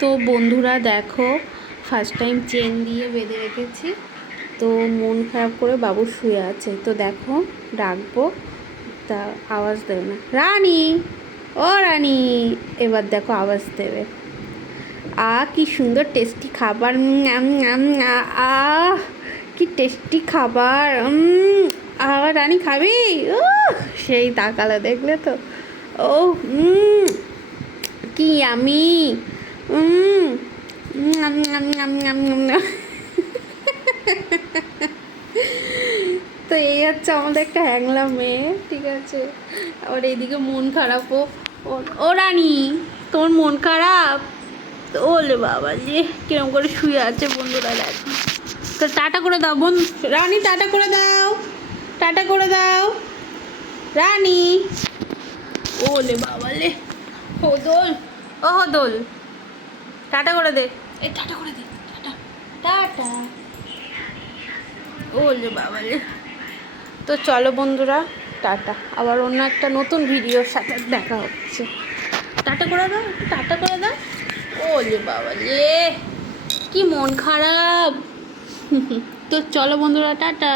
তো বন্ধুরা দেখো, ফার্স্ট টাইম চেন দিয়ে বেঁধে রেখেছি। তো মন খারাপ করে বাবু শুয়ে আছে। তো দেখো, ডাকবো, তা আওয়াজ দেবে না। রানী, ও রানী, এবার দেখো আওয়াজ দেবে। কি সুন্দর টেস্টি খাবার। কি টেস্টি খাবার। রানী খাবি? সেই তাকালো, দেখলে তো? ও কি আমি তো এই হচ্ছে আমাদের একটা হ্যাংলা মেয়ে, ঠিক আছে। আবার এইদিকে মন খারাপও। ও রানী, তোর মন খারাপ? ওলে বাবা যে কিরম করে শুয়ে আছে বন্ধুরা দেখো। তো টাটা করে দাও বন্ধু, রানী টাটা করে দাও, টাটা করে দাও রানী। ওলে বাবা লে, হদোল, ও হদোল, টাটা করে দে, এই টাটা করে দে, টাটা টাটা। ওলে বাবা লে। তো চলো বন্ধুরা, টাটা। আবার অন্য একটা নতুন ভিডিওর সাথে দেখা হচ্ছে। টাটা করে দাও, টাটা করে দাও। ওলে বাবা লে, কি মন খারাপ। তো চলো বন্ধুরা, টাটা।